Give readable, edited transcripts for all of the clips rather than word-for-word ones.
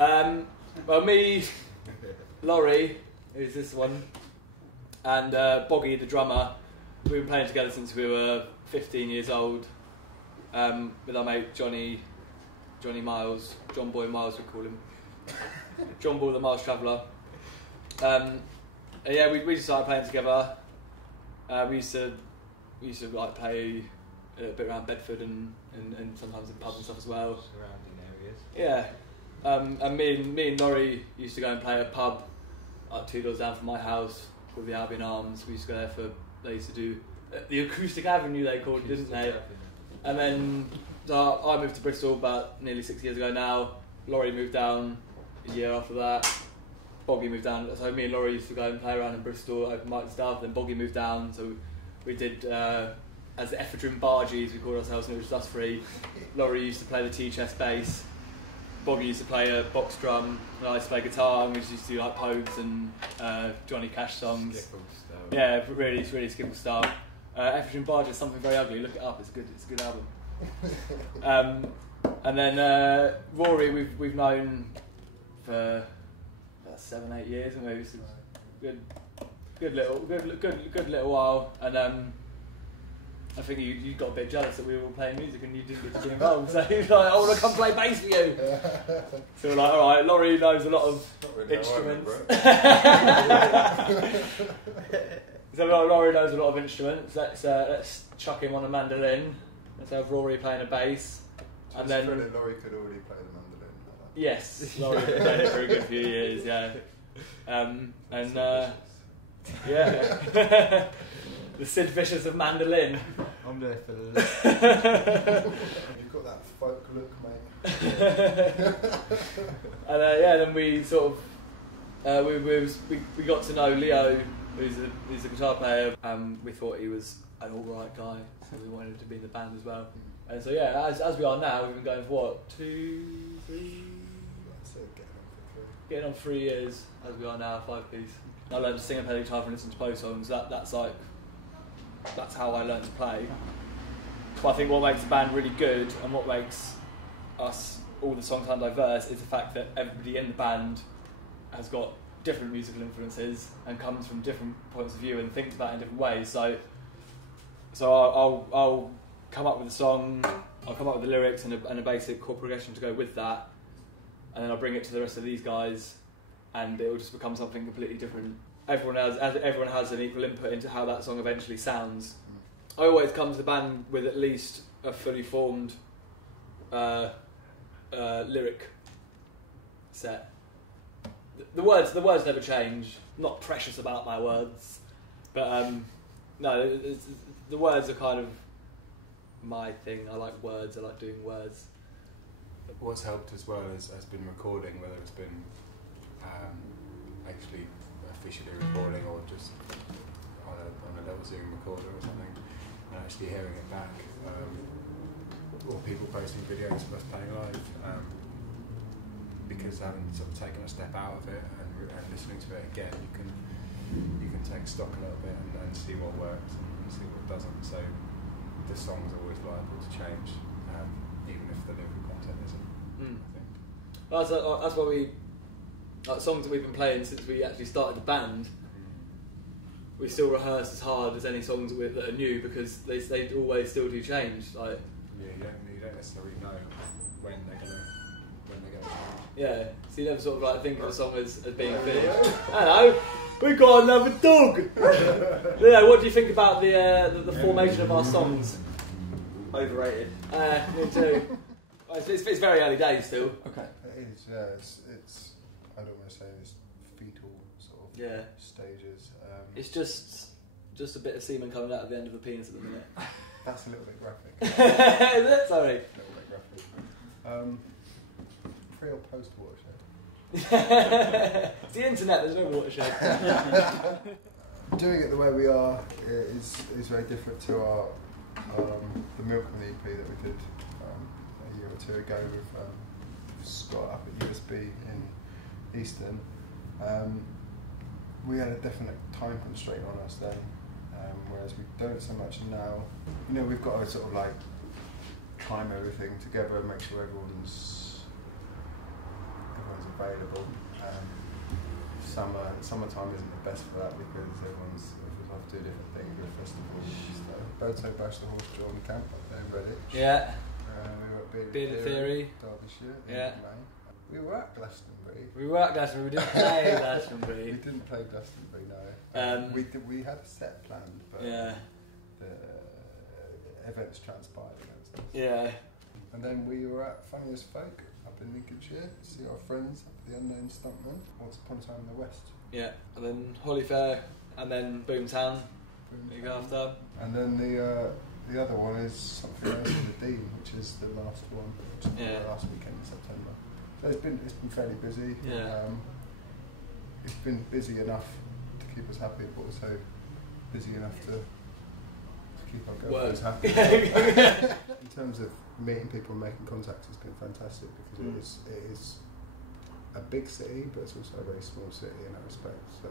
Well, me, Laurie, who's this one, and Boggy, the drummer, we've been playing together since we were 15 years old, with our mate Johnny Miles, John Boy Miles we call him, John Boy the Miles Traveller. Yeah, we just started playing together. We used to like play a bit around Bedford and sometimes in pubs and stuff as well. Surrounding areas. Yeah. And me and Laurie used to go and play at a pub like 2 doors down from my house called the Albion Arms. We used to go there they used to do the Acoustic Avenue, they called it, didn't they? And then I moved to Bristol about nearly 6 years ago now. Laurie moved down a year after that. Boggy moved down, so me and Laurie used to go and play around in Bristol, open mic and stuff. Then Boggy moved down, so we did as the Ephedrine Bargees, we called ourselves, and it was just us three. Laurie used to play the T-chest bass. Boggy used to play a box drum, and I used to play guitar, and we just used to do like Pogues and Johnny Cash songs. Skiffle style. Yeah, really skiffle style. Ephedrine Barge is something very ugly. Look it up. It's a good album. And then Rory, we've known for about 7-8 years, and maybe good little while. And I think you got a bit jealous that we were all playing music and you didn't get to be involved. So he was like, I want to come play bass for you. So we're like, all right, Laurie knows a lot of instruments. So Laurie knows a lot of instruments. Let's chuck him on a mandolin. Let's have Rory playing a bass. And then Laurie could already play the mandolin. Yes, Laurie played it for a good few years. Yeah, yeah. The Sid Vicious of mandolin. I'm there for the You've got that folk look, mate. And then we sort of we got to know Leo, who's a guitar player. We thought he was an alright guy, so we wanted him to be in the band as well. And so yeah, as we are now, we've been going for what, 2, 3? Getting on 3 years as we are now, 5-piece. I learned to sing and play the guitar and listen to both songs. That's how I learned to play. But I think what makes the band really good and what makes us all the songs sound diverse is the fact that everybody in the band has got different musical influences and comes from different points of view and thinks about it in different ways. So I'll come up with a song, I'll come up with the lyrics and a basic chord progression to go with that, and then I'll bring it to the rest of these guys, and it will just become something completely different. Everyone has an equal input into how that song eventually sounds. I always come to the band with at least a fully formed lyric set. The words never change. I'm not precious about my words, but no, the words are kind of my thing. I like words. I like doing words. What's helped as well has been recording, whether it's been actually officially recording or just on a little Zoom recorder or something, and actually hearing it back, or people posting videos of us playing live, because having sort of taken a step out of it and listening to it again, you can take stock a little bit and see what works and see what doesn't. So the song's always liable to change, even if the lyrical content isn't. I think that's why we. Like songs that we've been playing since we actually started the band, we still rehearse as hard as any songs that are new, because they always still do change. Like you don't necessarily know when they're gonna change. Yeah, so you never sort of like think of a song as being finished. Hello, we got another dog. Yeah, what do you think about the formation of our songs? overrated. Me too. It's very early days still. Okay. It is, yeah. It's I don't want to say it's fetal sort of stages. It's just a bit of semen coming out of the end of a penis at the minute. That's a little bit graphic. Is it? Sorry. A little bit graphic. Pre or post watershed? It's the internet, there's no watershed. Doing it the way we are is very different to our the Milkman EP that we did a year or two ago with Scott up at USB in Easton. We had a definite time constraint on us then, whereas we don't so much now. You know, we've got to sort of like time everything together and make sure everyone's available. Summertime isn't the best for that because everyone's off doing different things with festivals. So Boto Bash the Horse Drawn Camp up there in Redditch. Yeah. We were at Beard Theory. Derbyshire. Yeah. In May. We were at Glastonbury. We were at Glastonbury. We didn't play We Glastonbury. didn't play Glastonbury, no. We had a set planned, but Yeah. the events transpired against us. Yeah. And then we were at Funny as Folk up in Lincolnshire to see our friends, the Unknown Stuntman, Once Upon a Time in the West. Yeah. And then Holly Fair, and then Boomtown. You go after. And then the other one is Something Else in the Dean, which is the last one, which is the last weekend in September. So it's been fairly busy. Yeah. It's been busy enough to keep us happy, but also busy enough to keep our girlfriends happy. In terms of meeting people and making contacts, it's been fantastic because it is a big city, but it's also a very small city in that respect. So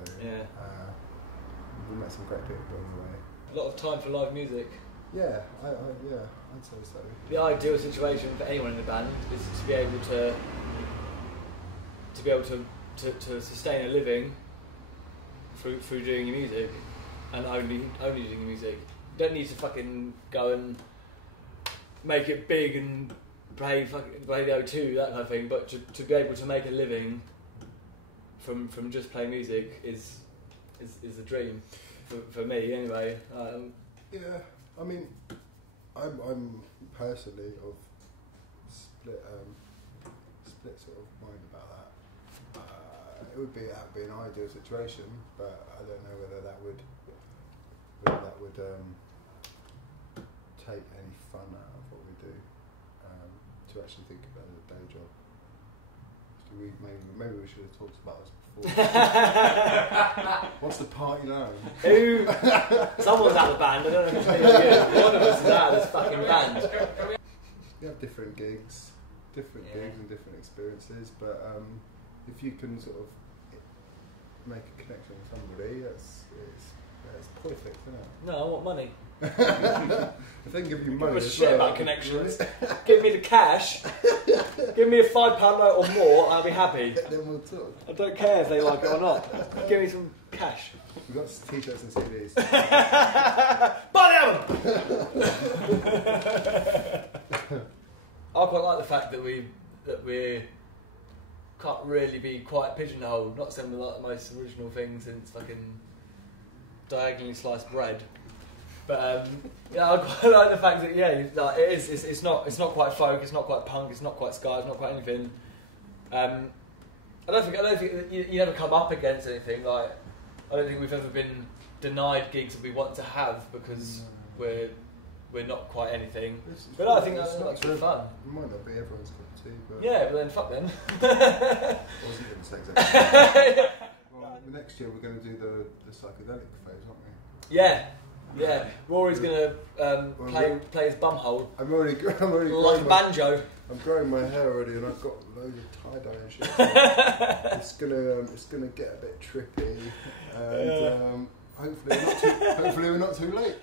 we met some great people along the way. A lot of time for live music. Yeah, I'd say so. The ideal situation for anyone in the band is to be able to sustain a living through doing your music, and only doing your music. You don't need to fucking go and make it big and play the O2, that kind of thing. But to be able to make a living from just playing music is the dream for me anyway. Yeah, I mean, I'm personally of split sort of mind about that. It would be an ideal situation, but I don't know whether that would take any fun out of what we do. To actually think about it as a day job. So maybe we should have talked about this before. What's the party line? Someone's out of the band. I don't know if it's me or you. One of us is out of this fucking band. We have different gigs and different experiences, but if you can sort of make a connection with somebody, it's perfect, isn't it? No, I want money. If they can give you money, Give a shit about connections. Give me the cash. Give me a £5 note or more, I'll be happy. Then we'll talk. I don't care if they like it or not. Give me some cash. We've got t-shirts and CDs. Buy the album! I quite like the fact that we can't really be quite pigeonholed. Not saying we're like the most original thing since fucking diagonally sliced bread. But I quite like the fact that it's not quite folk, it's not quite punk, it's not quite ska, it's not quite anything. I don't think you ever come up against anything like. I don't think we've ever been denied gigs that we want to have because we're not quite anything. But I think that's good fun. It might not be everyone's cup of tea, but yeah, but then fuck them. I wasn't going to say exactly. Well, next year we're going to do the psychedelic phase, aren't we? Yeah. Rory's gonna play his bumhole. I'm already like growing a banjo. I'm growing my hair already, and I've got loads of tie dye and shit. It's gonna get a bit trippy, and hopefully we're not too late.